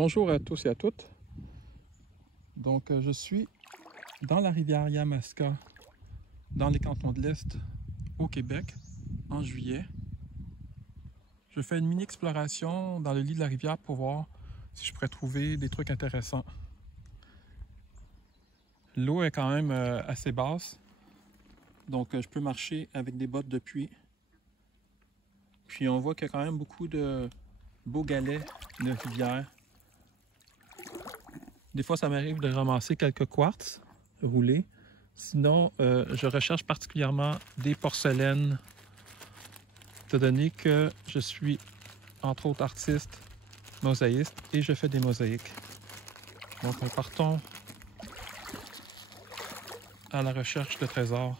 Bonjour à tous et à toutes. Donc, je suis dans la rivière Yamaska, dans les cantons de l'Est, au Québec, en juillet. Je fais une mini-exploration dans le lit de la rivière pour voir si je pourrais trouver des trucs intéressants. L'eau est quand même assez basse, donc je peux marcher avec des bottes de pluie. Puis on voit qu'il y a quand même beaucoup de beaux galets de rivière. Des fois, ça m'arrive de ramasser quelques quartz roulés. Sinon, je recherche particulièrement des porcelaines, étant donné que je suis, entre autres, artiste, mosaïste, et je fais des mosaïques. Donc, partons à la recherche de trésors.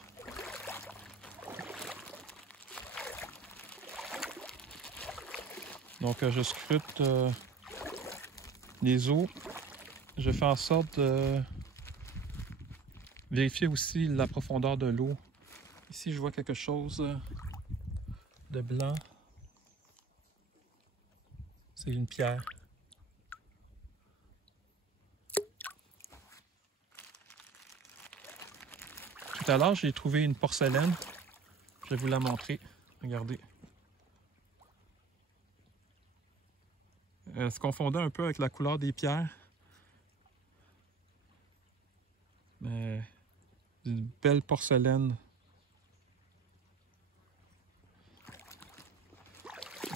Donc, je scrute les eaux. Je fais en sorte de vérifier aussi la profondeur de l'eau. Ici, je vois quelque chose de blanc. C'est une pierre. Tout à l'heure, j'ai trouvé une porcelaine. Je vais vous la montrer. Regardez. Elle se confondait un peu avec la couleur des pierres. Mais une belle porcelaine.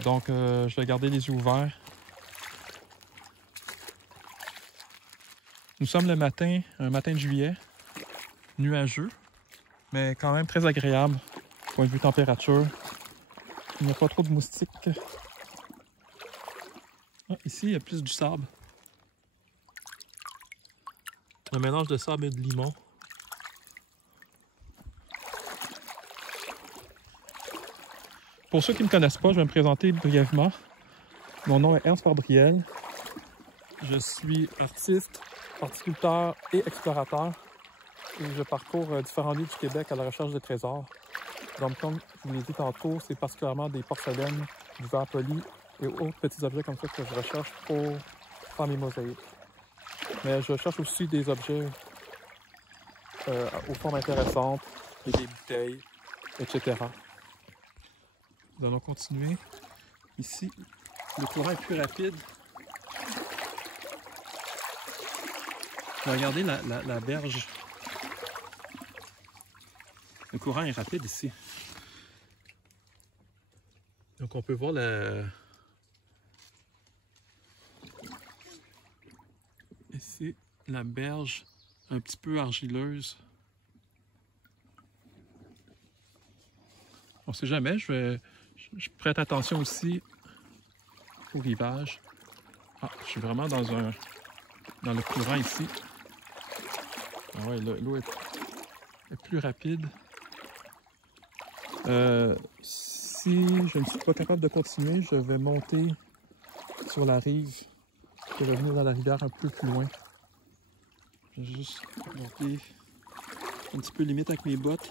Donc, je vais garder les yeux ouverts. Nous sommes le matin, un matin de juillet, nuageux, mais quand même très agréable, point de vue température. Il n'y a pas trop de moustiques. Ah, ici, il y a plus du sable. Un mélange de sable et de limon. Pour ceux qui ne me connaissent pas, je vais me présenter brièvement. Mon nom est Ernst Fabriel. Je suis artiste, horticulteur et explorateur. Et je parcours différents lieux du Québec à la recherche de trésors. Donc, comme je vous l'ai dit tantôt, c'est particulièrement des porcelaines, du verre poli et autres petits objets comme ça que je recherche pour faire mes mosaïques. Mais je cherche aussi des objets aux formes intéressantes, et des bouteilles, etc. Nous allons continuer. Ici, le courant est plus rapide. Regardez la berge. Le courant est rapide ici. Donc on peut voir ici la berge un petit peu argileuse. On ne sait jamais, je prête attention aussi au rivage. Ah, je suis vraiment dans le courant ici. Ah ouais, l'eau est plus rapide. Si je ne suis pas capable de continuer, je vais monter sur la rive. Je vais venir dans la rivière un peu plus loin. Je vais juste monter un petit peu limite avec mes bottes.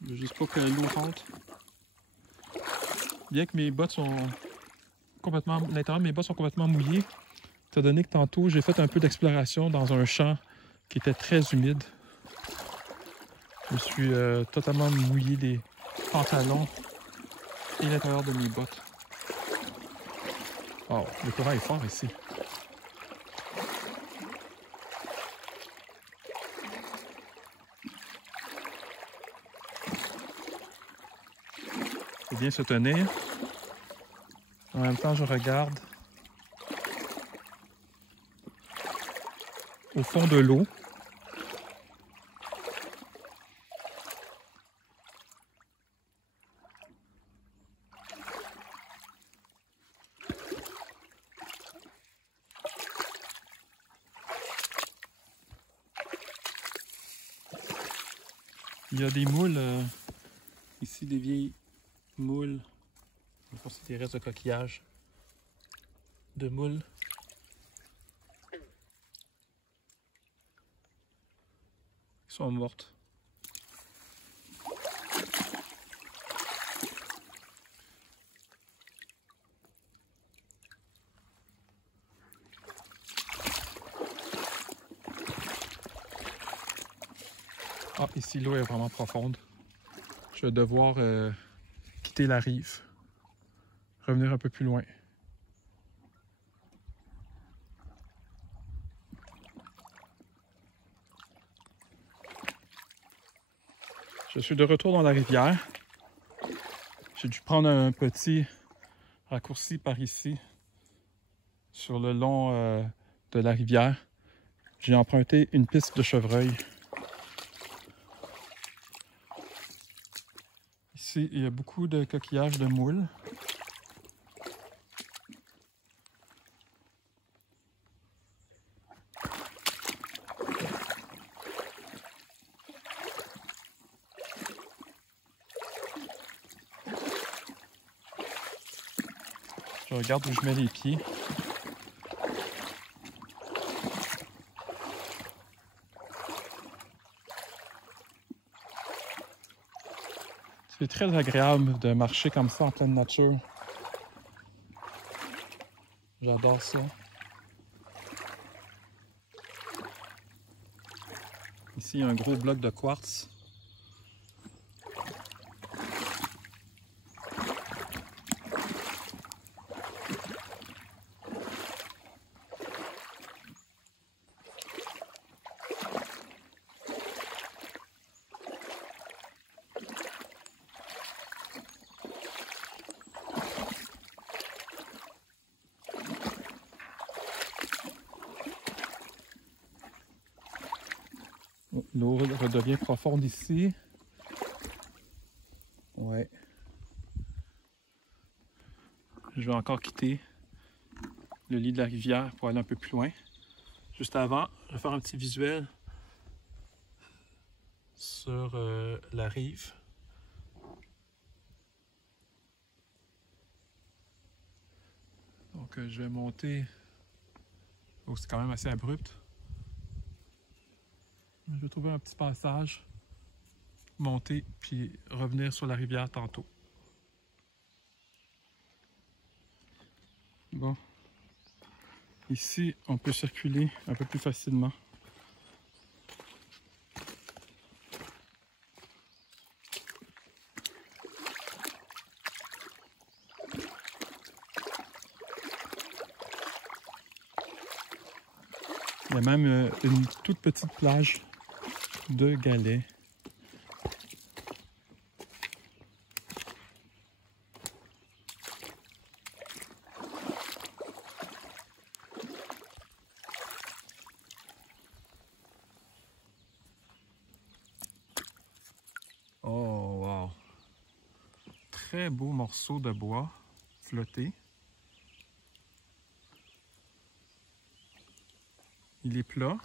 Je veux juste pas que l'eau rentre. Bien que mes bottes sont complètement... L'intérieur de mes bottes sont complètement mouillées, étant donné que tantôt j'ai fait un peu d'exploration dans un champ qui était très humide. Je me suis totalement mouillé les pantalons et l'intérieur de mes bottes. Oh, le courant est fort ici. Il faut bien se tenir. En même temps, je regarde au fond de l'eau. Il y a des moules, ici des vieilles moules. Je pense que c'est des restes de coquillages. De moules. Qui sont mortes. Ah, ici, l'eau est vraiment profonde. Je vais devoir quitter la rive. Revenir un peu plus loin. Je suis de retour dans la rivière. J'ai dû prendre un petit raccourci par ici, sur le long de la rivière. J'ai emprunté une piste de chevreuil. Ici, il y a beaucoup de coquillages de moules. Je regarde où je mets les pieds. C'est très agréable de marcher comme ça en pleine nature. J'adore ça. Ici, il y a un gros bloc de quartz. L'eau redevient profonde ici. Ouais. Je vais encore quitter le lit de la rivière pour aller un peu plus loin. Juste avant, je vais faire un petit visuel sur la rive. Donc je vais monter. Oh, c'est quand même assez abrupt. Je vais trouver un petit passage, monter, puis revenir sur la rivière tantôt. Bon. Ici, on peut circuler un peu plus facilement. Il y a même une toute petite plage de galets. Oh, wow! Très beau morceau de bois flotté. Il est plat.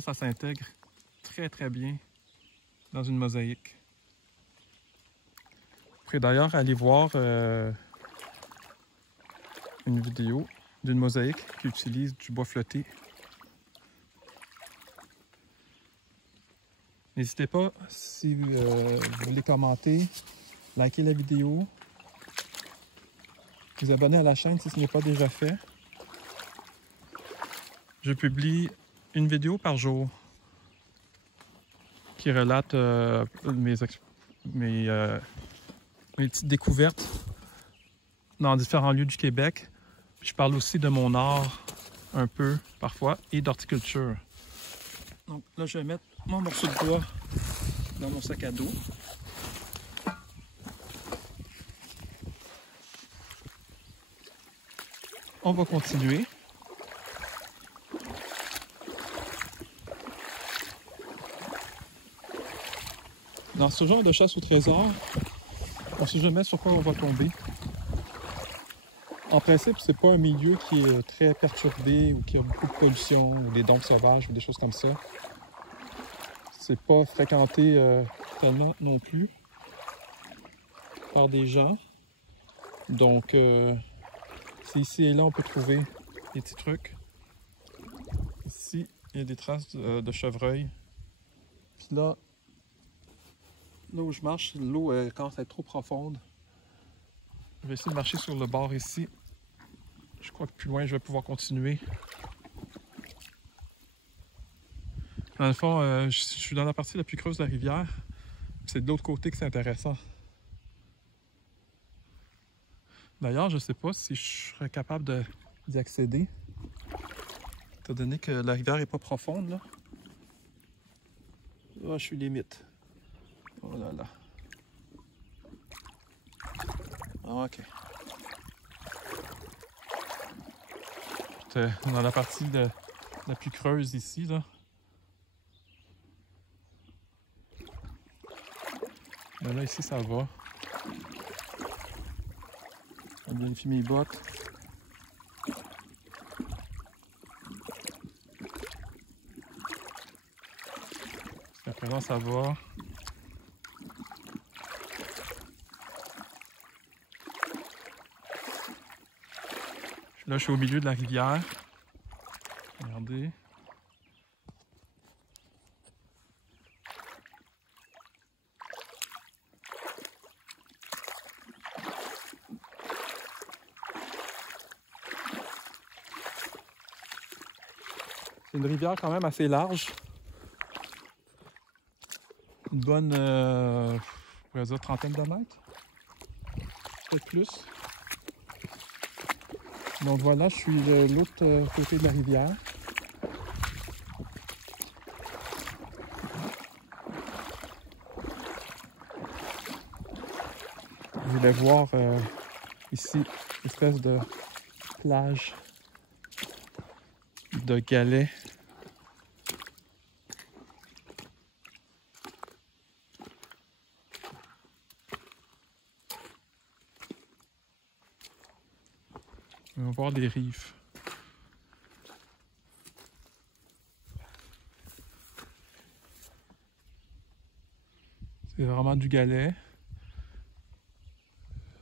Ça s'intègre très bien dans une mosaïque. Vous pouvez d'ailleurs aller voir une vidéo d'une mosaïque qui utilise du bois flotté. N'hésitez pas, si vous voulez commenter, liker la vidéo, vous abonner à la chaîne si ce n'est pas déjà fait. Je publie une vidéo par jour qui relate mes petites découvertes dans différents lieux du Québec. Je parle aussi de mon art un peu parfois et d'horticulture. Donc là, je vais mettre mon morceau de bois dans mon sac à dos. On va continuer. Dans ce genre de chasse au trésor, on ne sait jamais sur quoi on va tomber. En principe, c'est pas un milieu qui est très perturbé ou qui a beaucoup de pollution ou des dompes sauvages ou des choses comme ça. C'est pas fréquenté tellement non plus par des gens. Donc, c'est ici et là on peut trouver des petits trucs. Ici, il y a des traces de chevreuil. Puis là où je marche, l'eau commence à être trop profonde. Je vais essayer de marcher sur le bord ici. Je crois que plus loin, je vais pouvoir continuer. Dans le fond, je suis dans la partie la plus creuse de la rivière. C'est de l'autre côté que c'est intéressant. D'ailleurs, je ne sais pas si je serais capable d'y accéder. Étant donné que la rivière n'est pas profonde, là. Oh, je suis limite. Oh là là. Ah, ok. Dans la partie la plus creuse ici, là. Mais là, ici, ça va. Je vais vérifier mes bottes. Jusqu'à présent, ça va. Là, je suis au milieu de la rivière. Regardez. C'est une rivière quand même assez large. Une bonne, on pourrait dire, trentaine de mètres. Peut-être plus. Donc voilà, je suis de l'autre côté de la rivière. Je voulais voir ici une espèce de plage de galets. On va voir des rives. C'est vraiment du galet.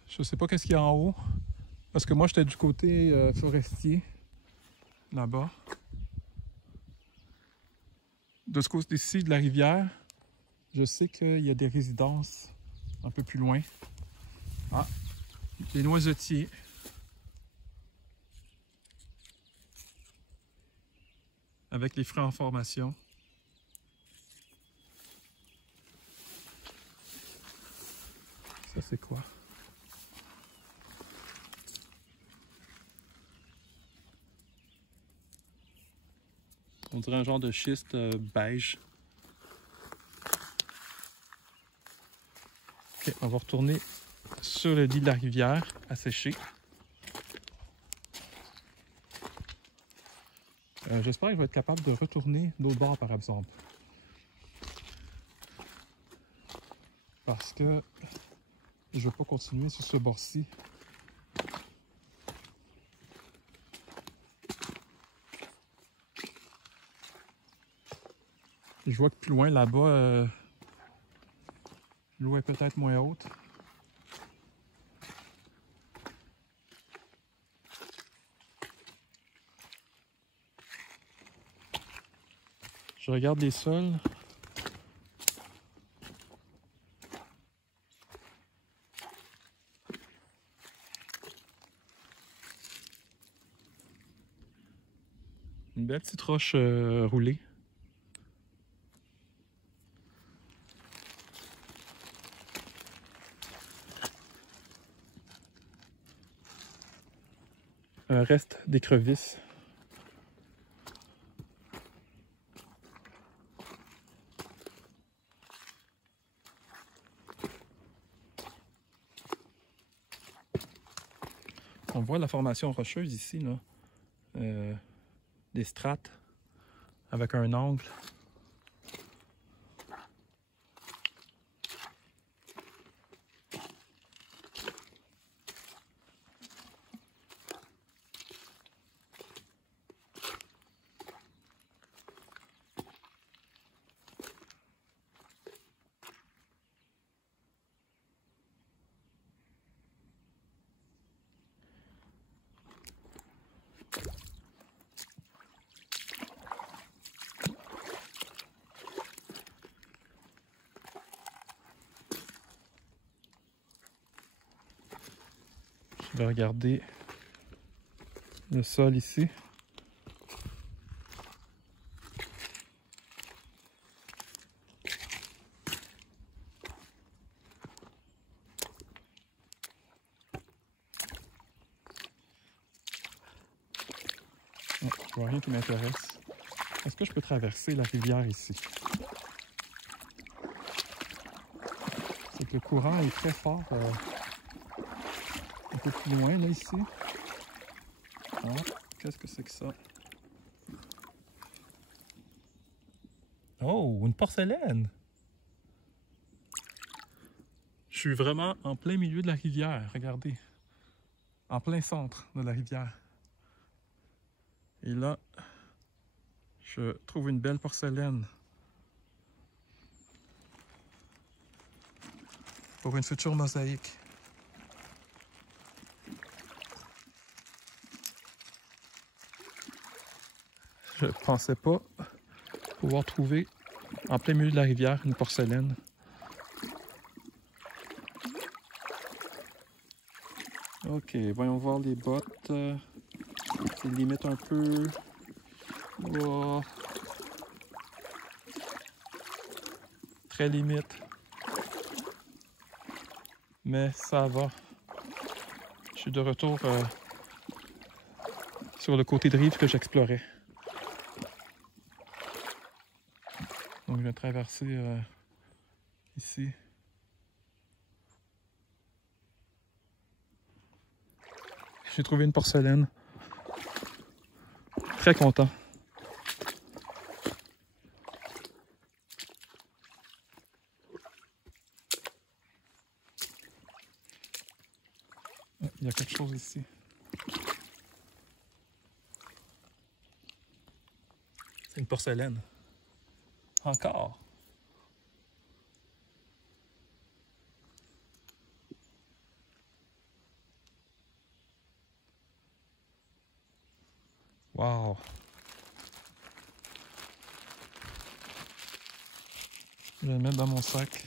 Je sais pas qu'est-ce qu'il y a en haut. Parce que moi, j'étais du côté forestier. Là-bas. De ce côté-ci de la rivière, je sais qu'il y a des résidences un peu plus loin. Ah, des noisetiers. Avec les fruits en formation. Ça, c'est quoi? On dirait un genre de schiste beige. Ok, on va retourner sur le lit de la rivière à sécher. J'espère que je vais être capable de retourner de l'autre bord, par exemple. Parce que je ne veux pas continuer sur ce bord-ci. Je vois que plus loin, là-bas, l'eau est peut-être moins haute. Je regarde les sols. Une belle petite roche roulée. Un reste d'écrevisse. On voit la formation rocheuse ici, là. Des strates avec un angle. Je vais regarder le sol ici. Oh, je vois rien qui m'intéresse. Est-ce que je peux traverser la rivière ici? C'est que le courant est très fort un peu plus loin, là, ici. Ah, qu'est-ce que c'est que ça? Oh, une porcelaine! Je suis vraiment en plein milieu de la rivière, regardez. En plein centre de la rivière. Et là, je trouve une belle porcelaine. Pour une future mosaïque. Je pensais pas pouvoir trouver en plein milieu de la rivière une porcelaine. Ok, voyons voir les bottes. C'est limite un peu. Oh. Très limite. Mais ça va. Je suis de retour sur le côté de rive que j'explorais. Donc je vais traverser ici. J'ai trouvé une porcelaine. Très content. Il y a quelque chose ici. C'est une porcelaine. Encore. Wow. Je vais le mettre dans mon sac.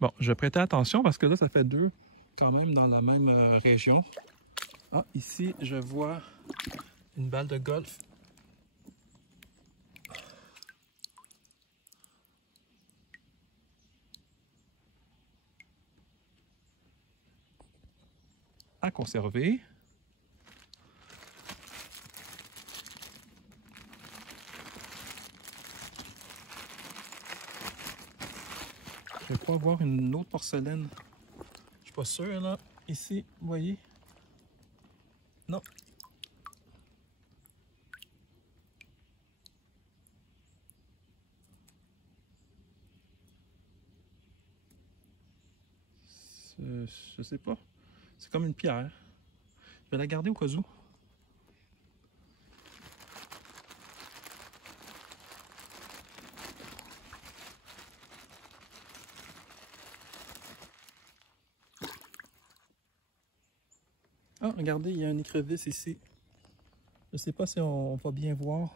Bon, je vais prêter attention parce que là, ça fait deux quand même dans la même région. Ah, ici, je vois une balle de golf. À conserver. Je crois voir une autre porcelaine. Je suis pas sûr là. Ici, vous voyez? Non. Je sais pas. C'est comme une pierre. Je vais la garder au cas où. Ah, regardez, il y a un écrevisse ici. Je sais pas si on va bien voir.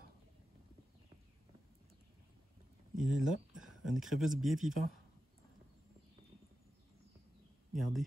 Il est là, un écrevisse bien vivant. Regardez.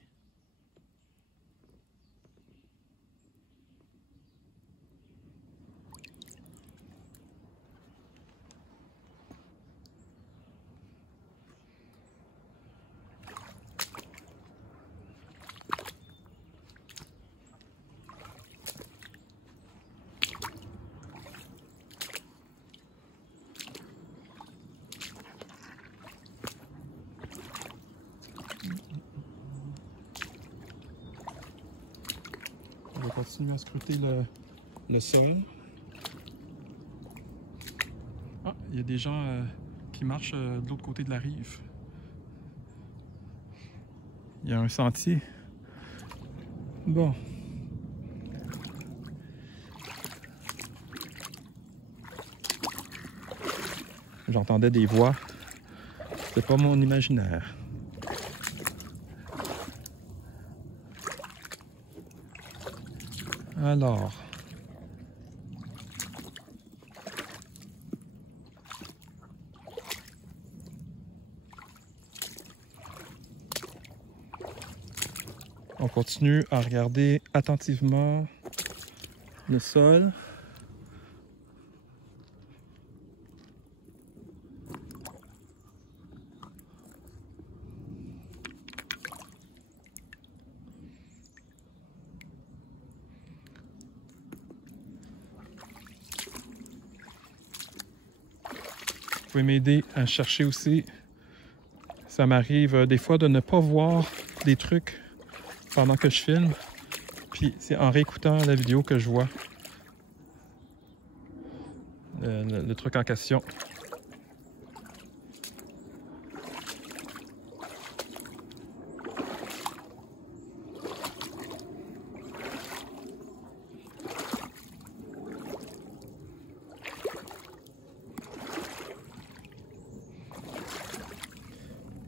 On va continuer à scruter le sol. Ah, il y a des gens qui marchent de l'autre côté de la rive. Il y a un sentier. Bon. J'entendais des voix. C'est pas mon imaginaire. Alors. On continue à regarder attentivement le sol. Vous pouvez m'aider à chercher aussi. Ça m'arrive des fois de ne pas voir des trucs pendant que je filme. Puis c'est en réécoutant la vidéo que je vois le truc en question.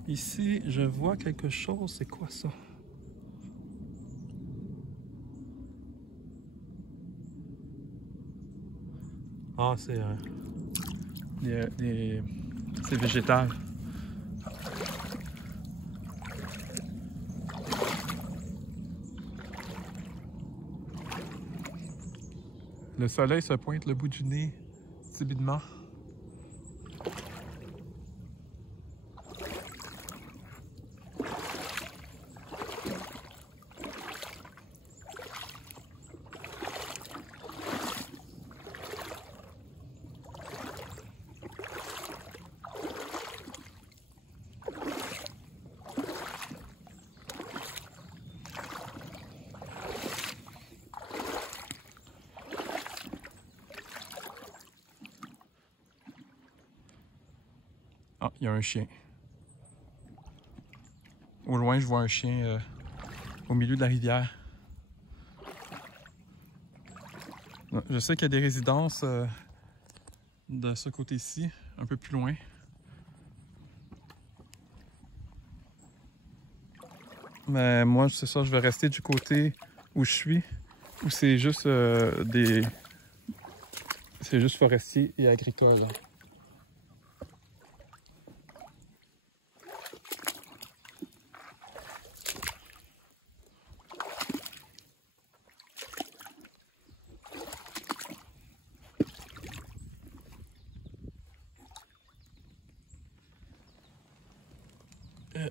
Ici, je vois quelque chose. C'est quoi ça? Ah, c'est c'est végétal. Le soleil se pointe le bout du nez timidement. Ah, il y a un chien. Au loin, je vois un chien au milieu de la rivière. Je sais qu'il y a des résidences de ce côté-ci, un peu plus loin. Mais moi, c'est ça, je vais rester du côté où je suis, où c'est juste c'est juste forestier et agricole.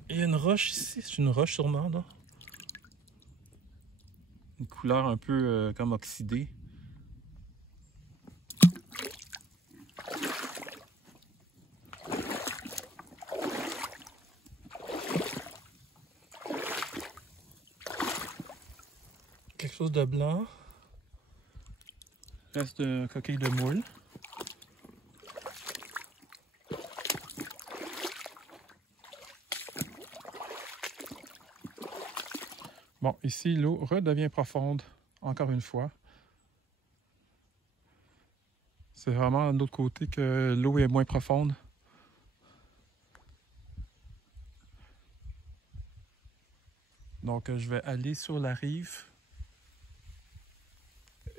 Il y a une roche ici, c'est une roche sûrement, là. Une couleur un peu comme oxydée. Quelque chose de blanc. Reste de coquille de moule. Bon, ici, l'eau redevient profonde, encore une fois. C'est vraiment de l'autre côté que l'eau est moins profonde. Donc, je vais aller sur la rive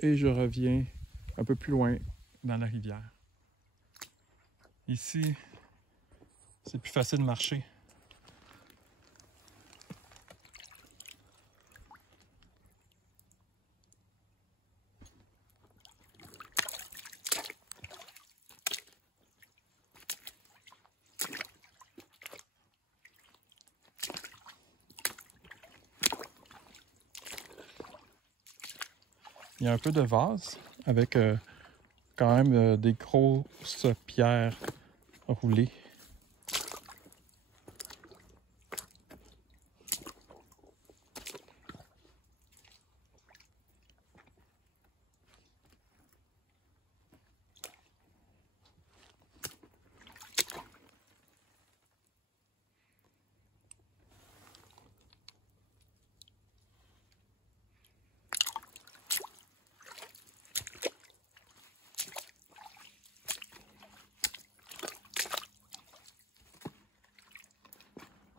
et je reviens un peu plus loin dans la rivière. Ici, c'est plus facile de marcher. Il y a un peu de vase avec quand même des grosses pierres roulées.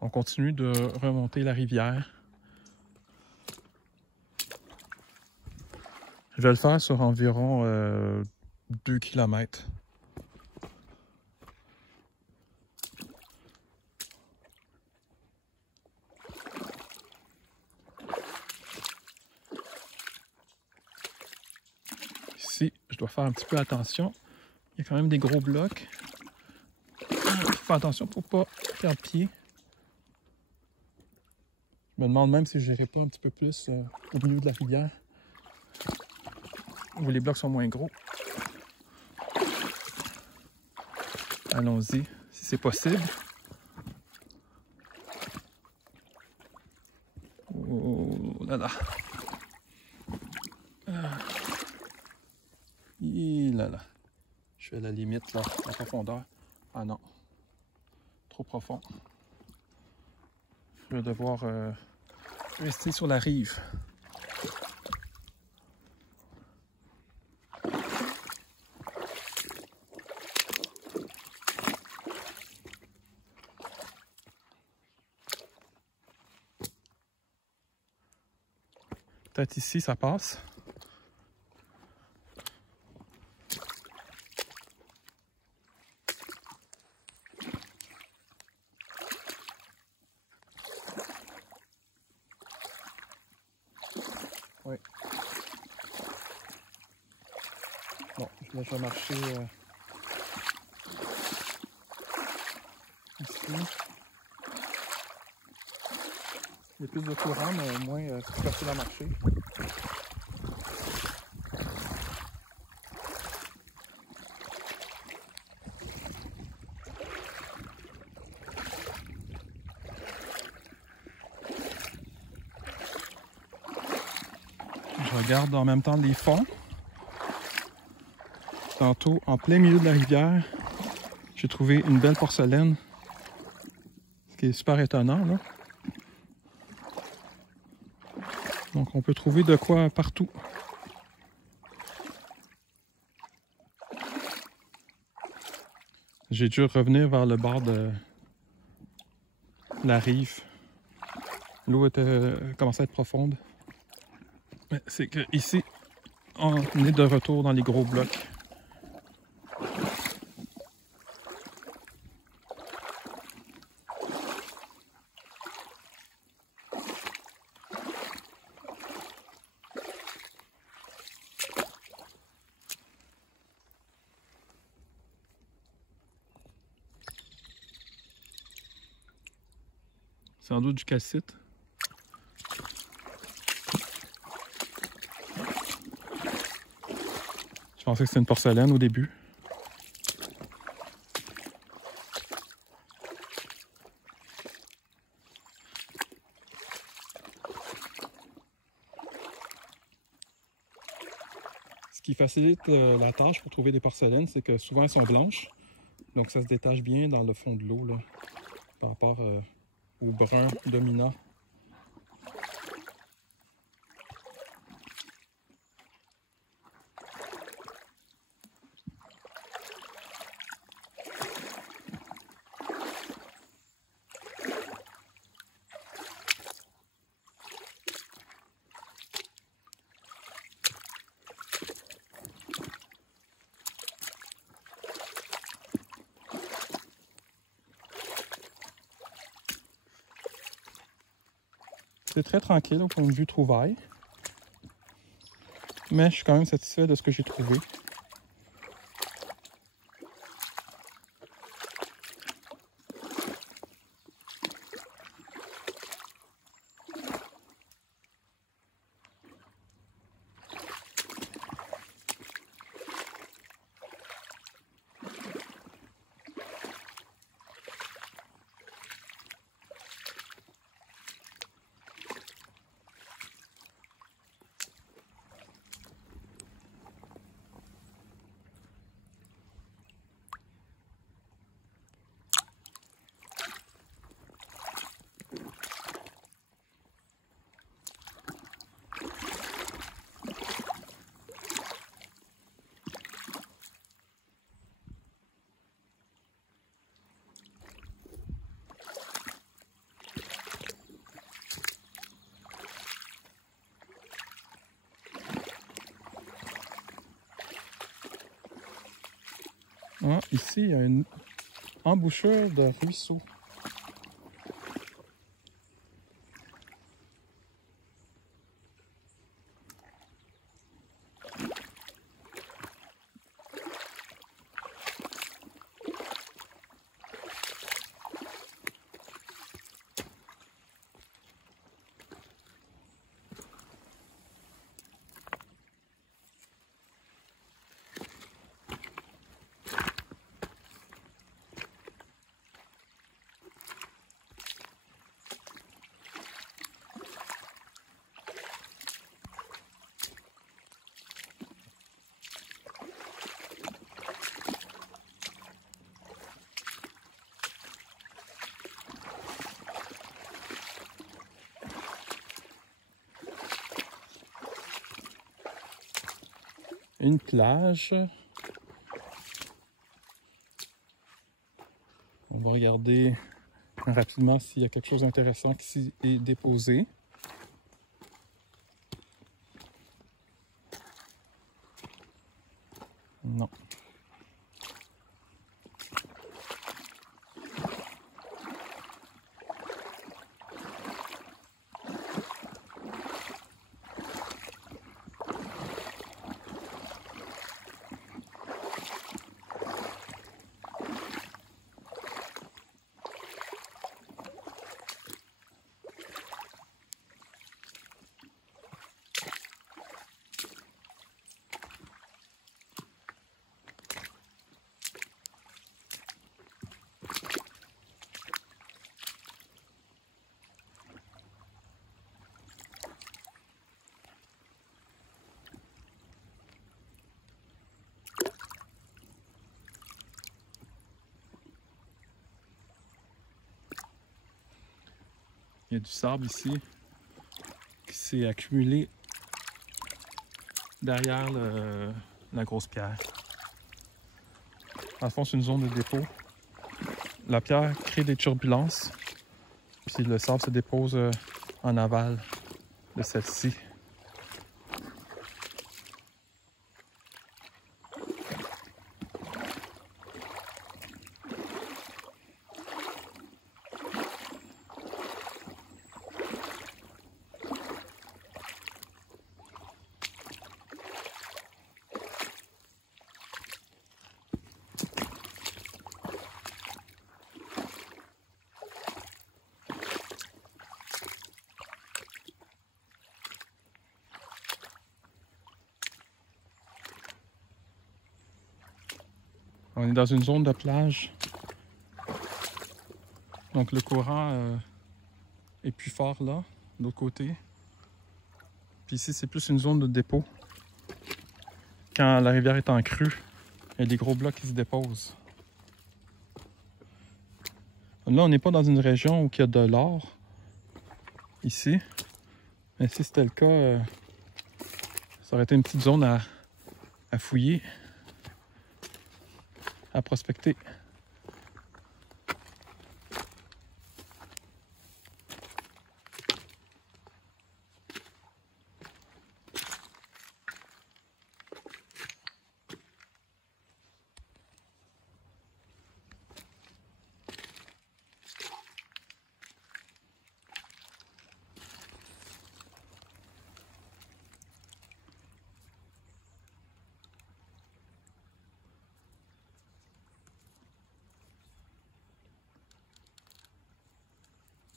On continue de remonter la rivière. Je vais le faire sur environ 2 km. dois faire un petit peu attention. Il y a quand même des gros blocs. Fais attention pour ne pas perdre pied. Je me demande même si je n'irai pas un petit peu plus au milieu de la rivière, où les blocs sont moins gros. Allons-y, si c'est possible. Oh là là. Là là. Je suis à la limite, là, la profondeur. Ah non. Trop profond. Je vais devoir rester sur la rive. Peut-être ici, ça passe. Oui. Bon, là, je vais marcher ici. Il y a plus de courant, mais au moins, c'est plus facile à marcher. Je regarde en même temps les fonds. Tantôt, en plein milieu de la rivière, j'ai trouvé une belle porcelaine. Ce qui est super étonnant, là. Donc, on peut trouver de quoi partout. J'ai dû revenir vers le bord de la rive. L'eau commençait à être profonde. Mais c'est que ici, on est de retour dans les gros blocs. Sans doute du calcite. Je pensais que c'était une porcelaine au début. Ce qui facilite la tâche pour trouver des porcelaines, c'est que souvent elles sont blanches. Donc ça se détache bien dans le fond de l'eau, là, par rapport au brun dominant. C'est très tranquille au point de vue trouvaille. Mais je suis quand même satisfait de ce que j'ai trouvé. Ah, ici, il y a une embouchure de ruisseau. une plage. On va regarder rapidement s'il y a quelque chose d'intéressant qui est déposé. Non. Il y a du sable ici qui s'est accumulé derrière la grosse pierre. En fond, c'est une zone de dépôt. La pierre crée des turbulences, puis le sable se dépose en aval de celle-ci. On est dans une zone de plage. Donc le courant est plus fort là, de l'autre côté. Puis ici, c'est plus une zone de dépôt. Quand la rivière est en crue, il y a des gros blocs qui se déposent. Là, on n'est pas dans une région où il y a de l'or, ici. Mais si c'était le cas, ça aurait été une petite zone à fouiller, à prospecter.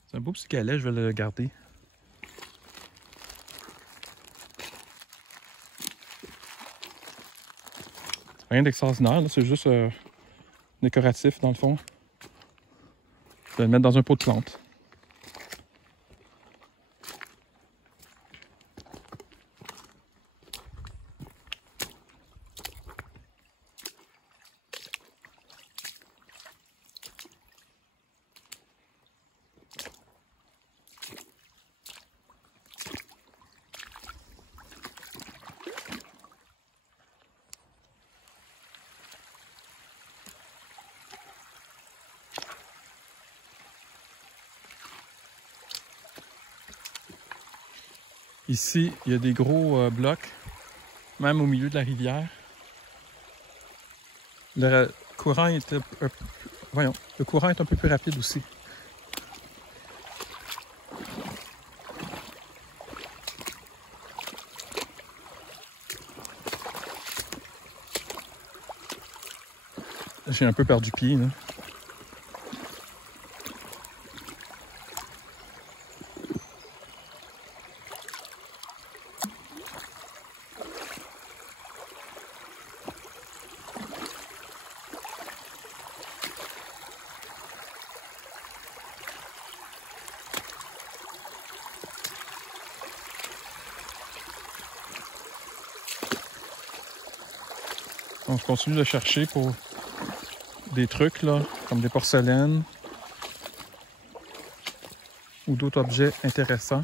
C'est un beau petit galet, je vais le garder. Rien d'extraordinaire, c'est juste décoratif dans le fond. Je vais le mettre dans un pot de plantes. Ici, il y a des gros blocs, même au milieu de la rivière. Le courant est le courant est un peu plus rapide aussi. J'ai un peu perdu pied, là. Donc, je continue de chercher pour des trucs, là, comme des porcelaines ou d'autres objets intéressants.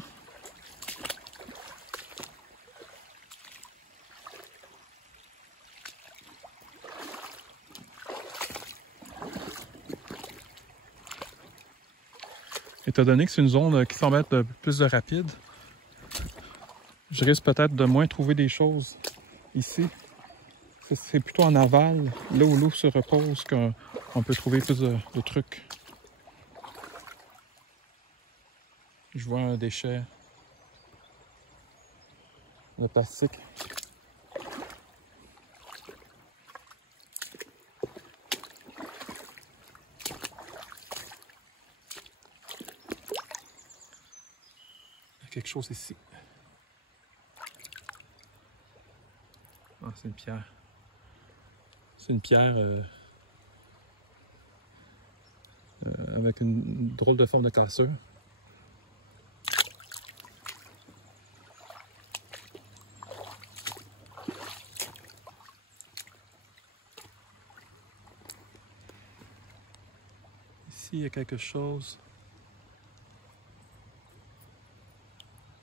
Étant donné que c'est une zone qui semble être plus de rapide, je risque peut-être de moins trouver des choses ici. C'est plutôt en aval, là où l'eau se repose, qu'on peut trouver plus de trucs. Je vois un déchet de plastique. Il y a quelque chose ici. Ah, c'est une pierre. C'est une pierre avec une drôle de forme de cassure. Ici, il y a quelque chose.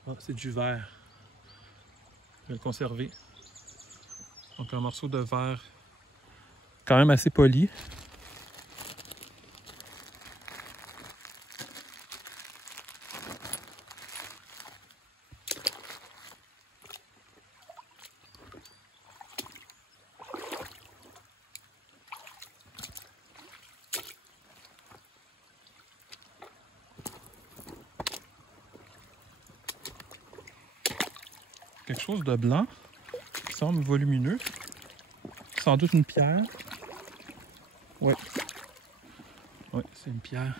Ah, c'est du verre. Je vais le conserver. Donc un morceau de verre quand même assez poli. Quelque chose de blanc qui semble volumineux. Sans doute une pierre. Ouais. Ouais, c'est une pierre.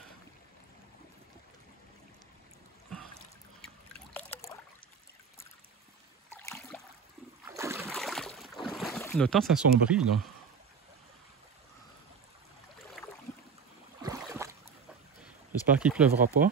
Le temps s'assombrit, là. J'espère qu'il ne pleuvra pas.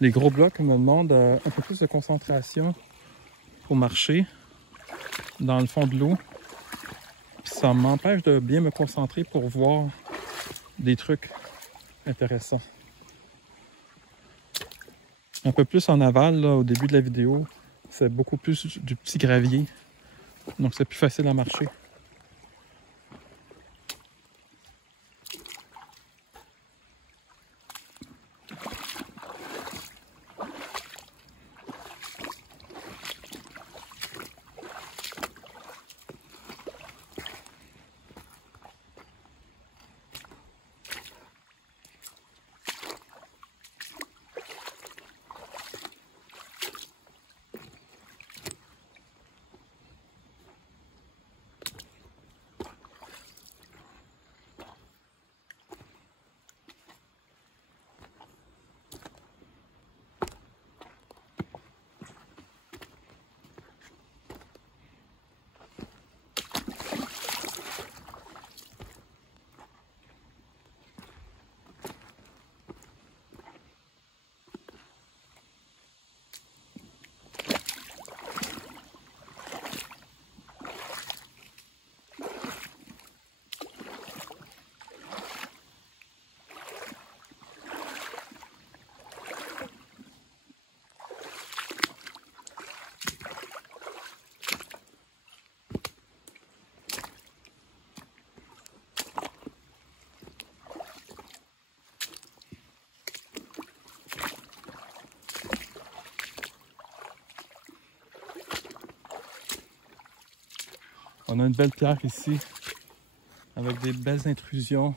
Les gros blocs me demandent un peu plus de concentration pour marcher dans le fond de l'eau. Ça m'empêche de bien me concentrer pour voir des trucs intéressants. Un peu plus en aval, là, au début de la vidéo, c'est beaucoup plus du petit gravier. Donc c'est plus facile à marcher. On a une belle pierre ici, avec des belles intrusions.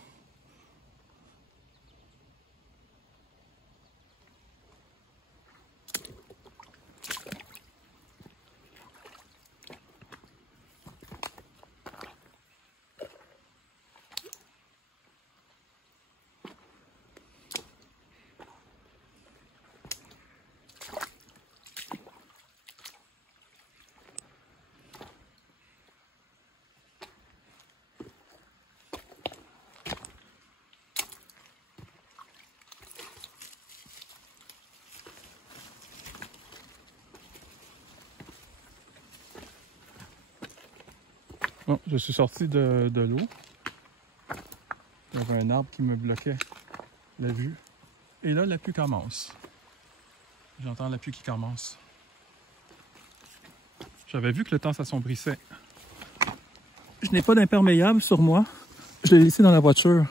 Bon, je suis sorti de l'eau. Il y avait un arbre qui me bloquait la vue. Et là, la pluie commence. J'entends la pluie qui commence. J'avais vu que le temps s'assombrissait. Je n'ai pas d'imperméable sur moi. Je l'ai laissé dans la voiture.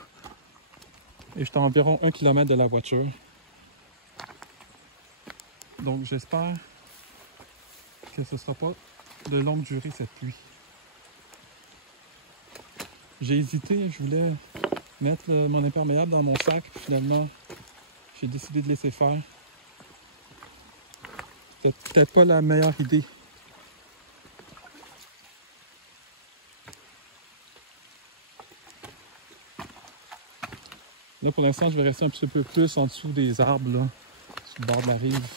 Et j'étais à environ 1 km de la voiture. Donc j'espère que ce ne sera pas de longue durée cette pluie. J'ai hésité, je voulais mettre mon imperméable dans mon sac, puis finalement j'ai décidé de laisser faire. C'était peut-être pas la meilleure idée. Là pour l'instant je vais rester un petit peu plus en dessous des arbres, là, sur le bord de la rive.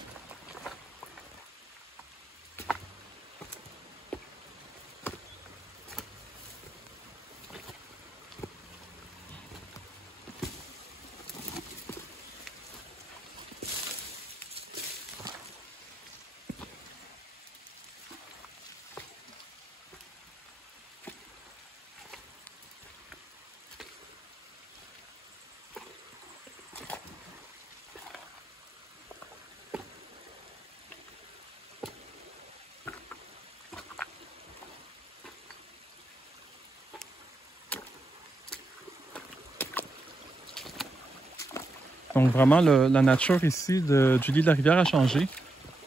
Donc vraiment, la nature ici du lit de la rivière a changé.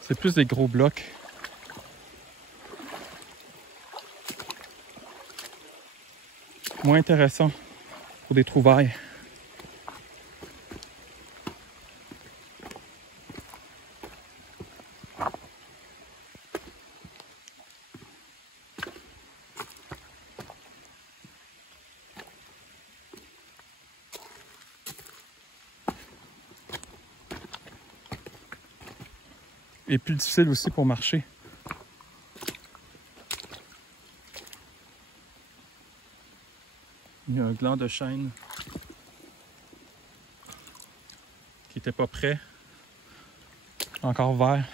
C'est plus des gros blocs. Moins intéressant pour des trouvailles. Et plus difficile aussi pour marcher. Il y a un gland de chêne qui n'était pas prêt. Encore vert.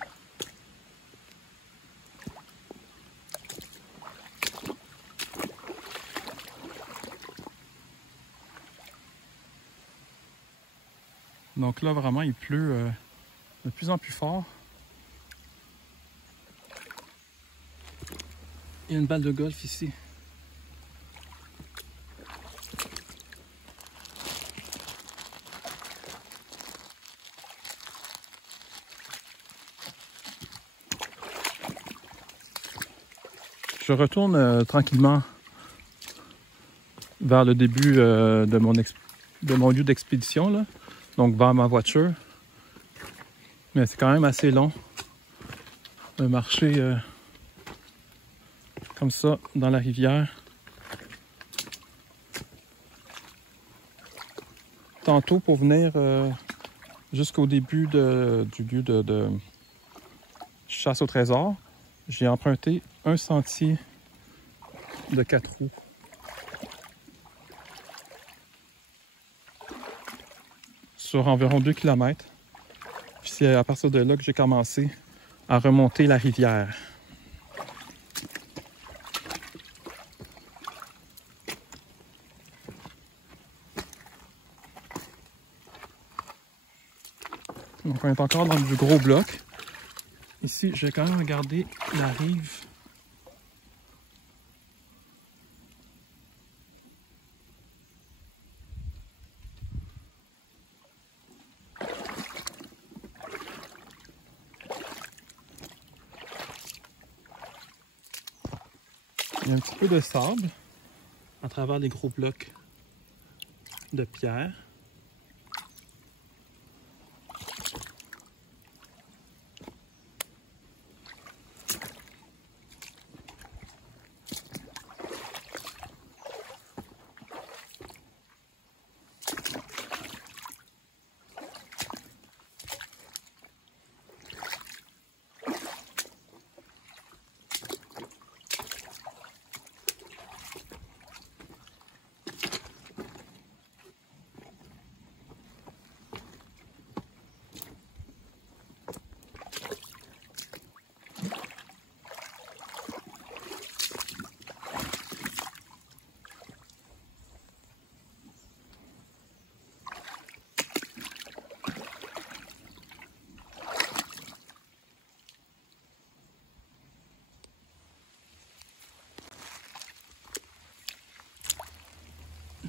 Donc là, vraiment, il pleut de plus en plus fort. Il y a une balle de golf ici. Je retourne tranquillement vers le début de mon lieu d'expédition, là. Donc vers ma voiture. Mais c'est quand même assez long de marcher comme ça dans la rivière. Tantôt pour venir jusqu'au début du lieu de chasse au trésor, j'ai emprunté un sentier de 4 roues. Sur environ 2 km. Puis c'est à partir de là que j'ai commencé à remonter la rivière. Donc on est encore dans du gros bloc. Ici, je vais quand même regarder la rive. Il y a un petit peu de sable à travers les gros blocs de pierre.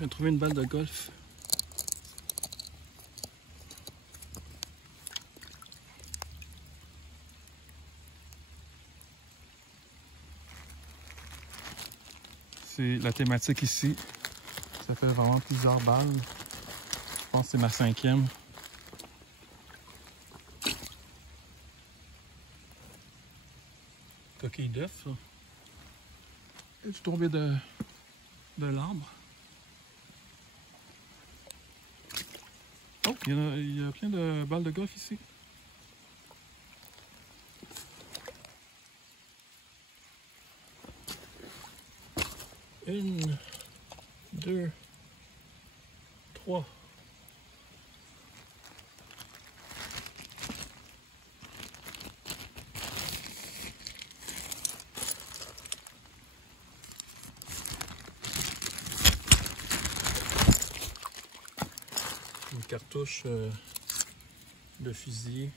J'ai trouvé une balle de golf. C'est la thématique ici. Ça fait vraiment plusieurs balles. Je pense que c'est ma 5e. Coquille d'œuf. Je suis tombé de l'arbre. Oh, il y a plein de balles de golf ici. Une, deux, trois. Une cartouche de fusil.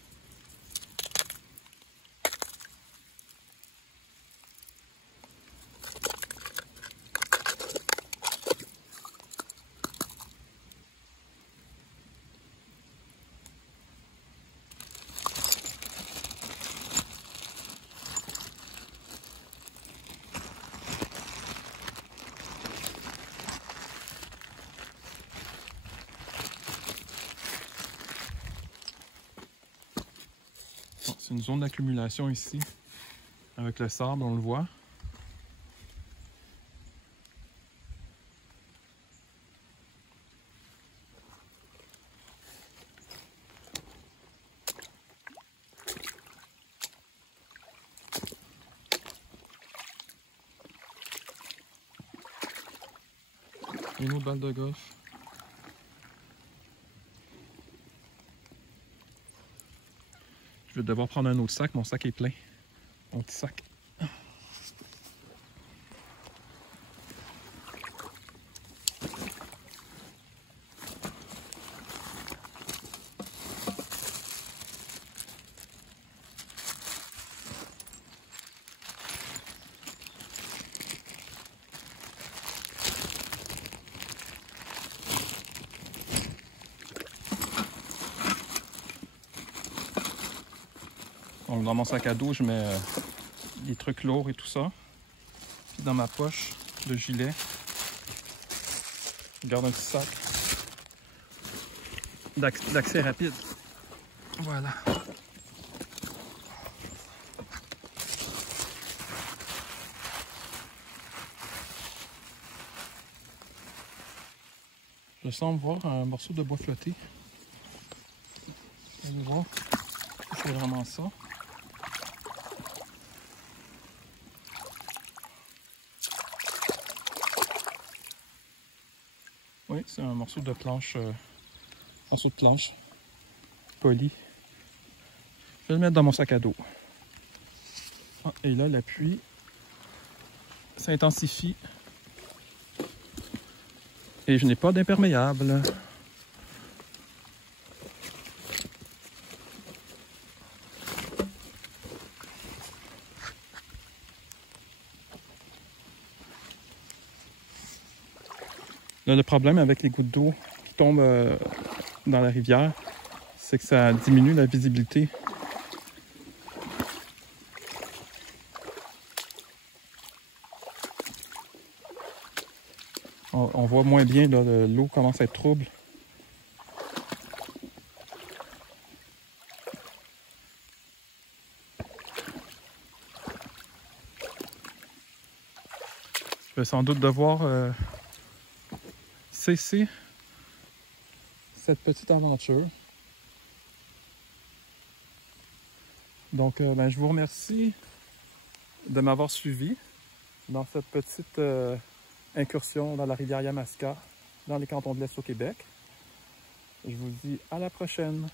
C'est une zone d'accumulation ici. Avec le sable, on le voit. Une autre balle de golf. Je vais devoir prendre un autre sac. Mon sac est plein. Mon petit sac. Donc dans mon sac à dos, je mets les trucs lourds et tout ça. Puis dans ma poche, le gilet. Je garde un petit sac d'accès rapide. Voilà. Je semble voir un morceau de bois flotté. Allez voir. C'est vraiment ça. Oui, c'est un morceau de planche, poli. Je vais le mettre dans mon sac à dos. Ah, et là, la pluie s'intensifie. Et je n'ai pas d'imperméable. Là, le problème avec les gouttes d'eau qui tombent dans la rivière, c'est que ça diminue la visibilité. On voit moins bien, l'eau commence à être trouble. Je vais sans doute devoir cesser cette petite aventure. Donc, je vous remercie de m'avoir suivi dans cette petite incursion dans la rivière Yamaska, dans les cantons de l'Est au Québec. Je vous dis à la prochaine.